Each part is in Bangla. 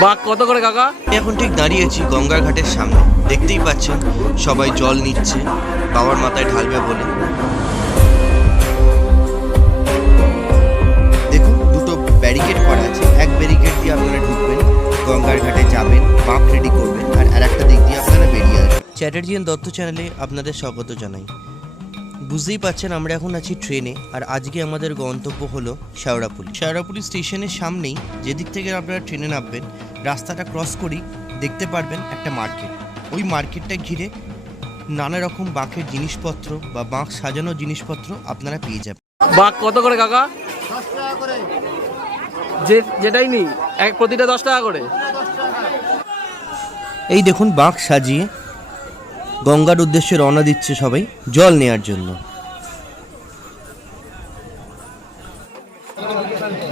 বাঘ কত করে কাকা? এখন ঠিক দাঁড়িয়েছি গঙ্গার ঘাটের সামনে। দেখতেই পাচ্ছেন, সবাই জল নিচ্ছে, বাবার মাথায় ঢালবে বলে। দেখুন, দুটো ব্যারিকেড করা আছে। এক ব্যারিকেড দিয়ে আপনারা ঢুকবেন, গঙ্গার ঘাটে যাবেন, বাঁক রেডি করবেন, আর আরেকটা দিক দিয়ে আপনারা বেরিয়ে আসবেন। চ্যাটার্জি দত্ত চ্যানেলে আপনাদের স্বাগত জানাই। বুঝতেই পাচ্ছেন আমরা এখন আছি ট্রেনে আর আজকে আমাদের গন্তব্য হলো শেওড়াপুলি। শেওড়াপুলি স্টেশনের সামনেই যেদিক থেকে আপনারা ট্রেনে নামবেন রাস্তাটা ক্রস করেই দেখতে পারবেন একটা মার্কেট ওই মার্কেটটা ঘিরে নানা রকম বাঁকের জিনিসপত্র বা বাঁক সাজানো জিনিসপত্র আপনারা পেয়ে যাবেন। বাঘ কত করে কাকা? যে যেটাই নেই এক প্রতিটা দশ টাকা করে? এই দেখুন বাঁক সাজিয়ে গঙ্গার উদ্দেশ্যে রওনা দিচ্ছে সবাই জল নেয়ার জন্য।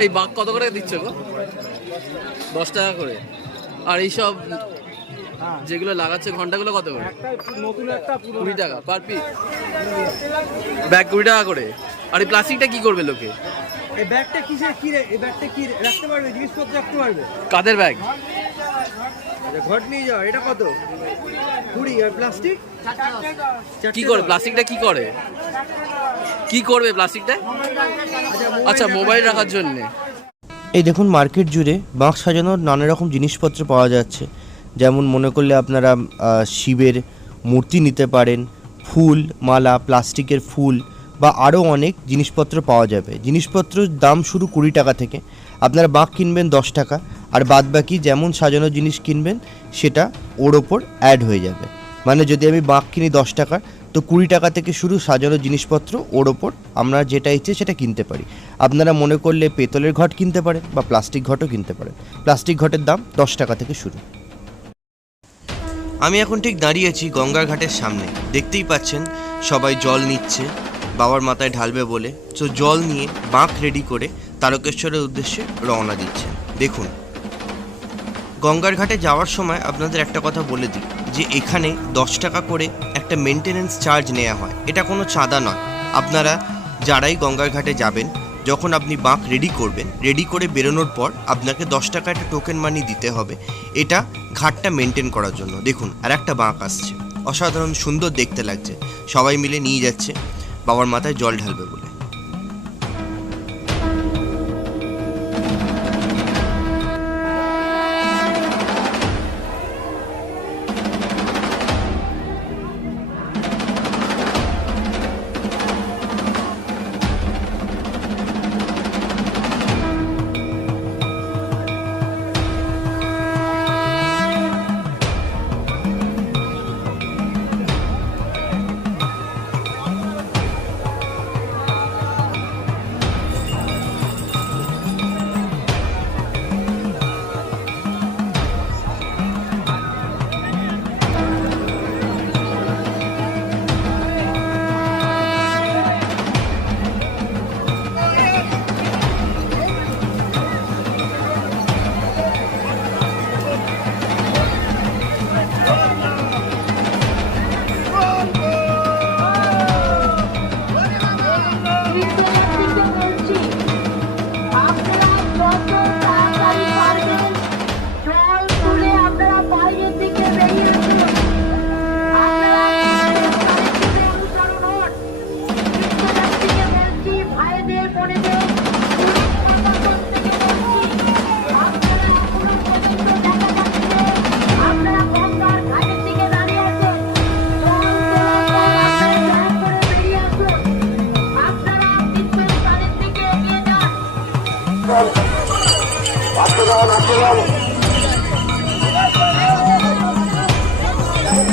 এই বাঘ কত করে দিচ্ছে গো? দশ টাকা করে। আর এইসব যেগুলো লাগাচ্ছে ঘন্টাগুলো কত করে? কুড়ি টাকা পার পিস ব্যাগ কুড়ি টাকা করে। আর এই প্লাস্টিকটা কি করবে লোকে? এই ব্যাগটা কিসের? কি রে? এই ব্যাগটা কি রাখতে পারবে? জিনিসপত্র রাখতে পারবে? কাদের ব্যাগ? আচ্ছা, ঘট নিয়ে যাও এটা কত? কুড়ি আর প্লাস্টিক কি করে প্লাস্টিকটা কি করে? কি করবে প্লাস্টিকটা আচ্ছা মোবাইল রাখার জন্য। এই দেখুন মার্কেট জুড়ে বাঁক সাজানোর নানা রকম জিনিসপত্র পাওয়া যাচ্ছে। যেমন মনে করলে আপনারা শিবের মূর্তি নিতে পারেন ফুল মালা প্লাস্টিকের ফুল বা আরও অনেক জিনিসপত্র পাওয়া যাবে। জিনিসপত্রের দাম শুরু কুড়ি টাকা থেকে। আপনারা বাঁক কিনবেন দশ টাকা। আর বাদ বাকি যেমন সাজানো জিনিস কিনবেন, সেটা ওর ওপর অ্যাড হয়ে যাবে। মানে যদি আমি বাঁক কিনি দশ টাকার তো কুড়ি টাকা থেকে শুরু সাজানো জিনিসপত্র ওর ওপর আমরা যেটা ইচ্ছে সেটা কিনতে পারি। আপনারা মনে করলে পেতলের ঘট কিনতে পারেন বা প্লাস্টিক ঘটও কিনতে পারেন। প্লাস্টিক ঘটের দাম দশ টাকা থেকে শুরু। আমি এখন ঠিক দাঁড়িয়েছি গঙ্গার ঘাটের সামনে। দেখতেই পাচ্ছেন সবাই জল নিচ্ছে। বাবার মাথায় ঢালবে বলে তো জল নিয়ে বাঁক রেডি করে তারকেশ্বরের উদ্দেশ্যে রওনা দিচ্ছে। দেখুন। গঙ্গার ঘাটে যাওয়ার সময় আপনাদের একটা কথা বলে দিই, যে এখানে দশ টাকা করে একটা মেনটেনেন্স চার্জ নেওয়া হয়। এটা কোনো চাঁদা নয়। আপনারা যারাই গঙ্গার ঘাটে যাবেন, যখন আপনি বাঁক রেডি করবেন রেডি করে বেরোনোর পর আপনাকে দশ টাকা একটা টোকেন মানি দিতে হবে। এটা ঘাটটা মেনটেন করার জন্য। দেখুন আর একটা বাঁক আসছে। অসাধারণ সুন্দর দেখতে লাগছে। সবাই মিলে নিয়ে যাচ্ছে। বাবার মাথায় জল ঢালবে বলে।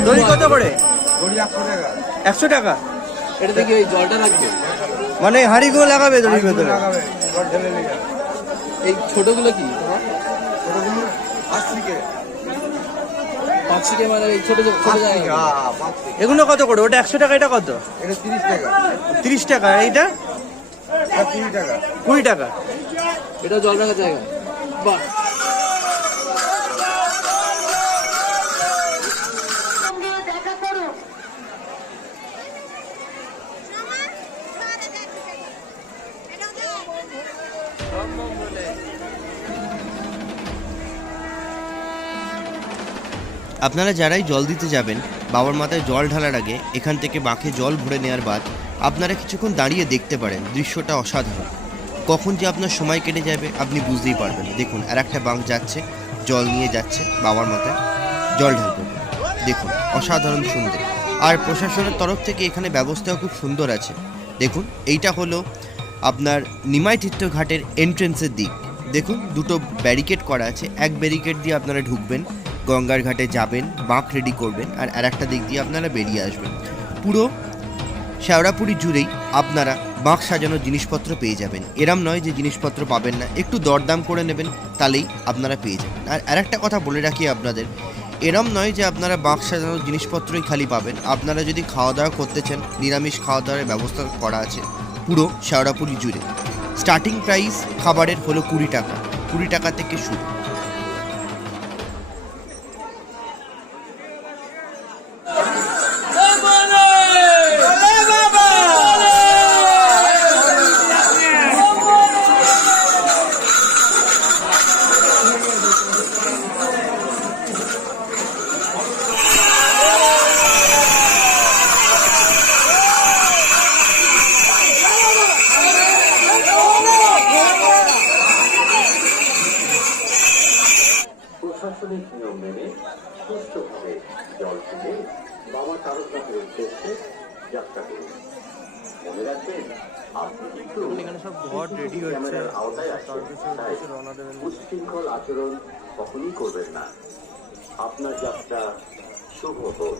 দড়ি কত করে? একশো টাকা? এটা দেখি এই জলটা রাখবে? মানে হাঁড়িগুলো লাগাবে দড়ির ভেতরে? এই ছোটগুলো কি? মানে এই ছোট ছোট জায়গা এগুলো কত করে? ওটা একশো টাকা এটা কত? এটা তিরিশ টাকা। তিরিশ টাকা এইটা? কুড়ি টাকা। কুড়ি টাকা। এটা জল রাখার জায়গা। বাহ। আপনারা যারাই জল দিতে যাবেন, বাবার মাথায় জল ঢালার আগে এখান থেকে বাঁকে জল ভরে নেওয়ার বাদ আপনারা কিছুক্ষণ দাঁড়িয়ে দেখতে পারেন, দৃশ্যটা অসাধারণ। কখন যে আপনার সময় কেটে যাবে আপনি বুঝতেই পারবেন দেখুন, আর একটা বাঁক যাচ্ছে, জল নিয়ে যাচ্ছে বাবার মাথায়, জল ঢালবে দেখুন, অসাধারণ সুন্দর। আর প্রশাসনের তরফ থেকে এখানে ব্যবস্থাও খুব সুন্দর আছে। দেখুন, এইটা হলো আপনার নিমাই তীর্থ ঘাটের এন্ট্রেন্সের দিক। দেখুন, দুটো ব্যারিকেড করা আছে। এক ব্যারিকেড দিয়ে আপনারা ঢুকবেন গঙ্গার ঘাটে যাবেন, বাঁক রেডি করবেন আর আর একটা দিক দিয়ে আপনারা বেরিয়ে আসবেন। পুরো শেওড়াপুরি জুড়েই আপনারা বাঁক সাজানোর জিনিসপত্র পেয়ে যাবেন। এরম নয় যে জিনিসপত্র পাবেন না। একটু দরদাম করে নেবেন, তাহলেই আপনারা পেয়ে যাবেন। আর আরেকটা কথা বলে রাখি আপনাদের, এরম নয় যে আপনারা বাঁক সাজানোর জিনিসপত্রই খালি পাবেন। আপনারা যদি খাওয়া দাওয়া করতে চান, নিরামিষ খাওয়া দাওয়ার ব্যবস্থা করা আছে পুরো শেওড়াপুরি জুড়ে। স্টার্টিং প্রাইস খাবারের হলো কুড়ি টাকা। কুড়ি টাকা থেকে শুরু। প্রশাসনিক নিয়ম মেনে সুস্থভাবে জল তুলে বাবা তারকার উদ্দেশ্যে যাত্রা করুন। মনে রাখবেন এখানে সব ঘর রেডি উচ্ছৃঙ্খল আচরণ কখনই করবেন না। আপনার যাত্রা শুভ হোক।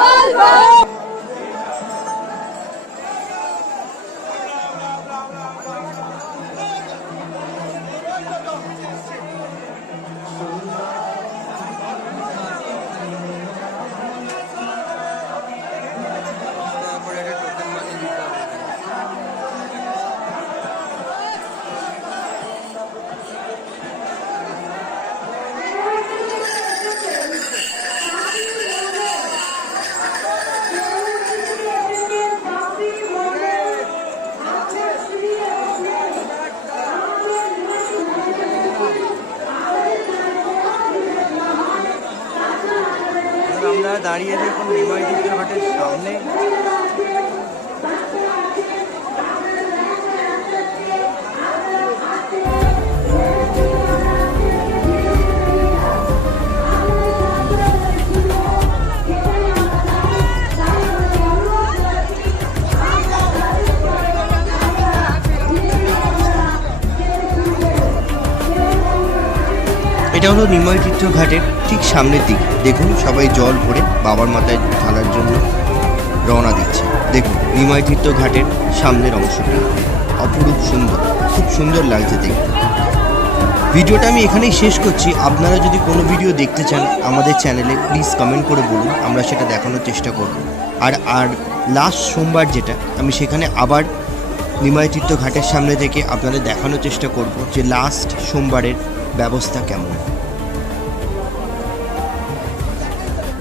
আমরা দাঁড়িয়ে দেখুন নিমাই তীর্থ ঘাটের সামনে। এটা হলো তীর্থ ঘাটের ঠিক সামনের দিক। দেখুন, সবাই জল ভরে বাবার মাথায় ঢালার জন্য রওনা দিচ্ছে। দেখুন নিময় তীর্থ ঘাটের সামনের অংশটা। অপরূপ সুন্দর, খুব সুন্দর লাগছে দেখতে। ভিডিওটা আমি এখানেই শেষ করছি। আপনারা যদি কোনো ভিডিও দেখতে চান আমাদের চ্যানেলে প্লিজ কমেন্ট করে বলুন, আমরা সেটা দেখানোর চেষ্টা করব। আর আর লাস্ট সোমবার যেটা, আমি সেখানে আবার নিমাই তীর্থ ঘাটের সামনে থেকে আপনাদের দেখানোর চেষ্টা করব যে লাস্ট সোমবারের ব্যবস্থা কেমন?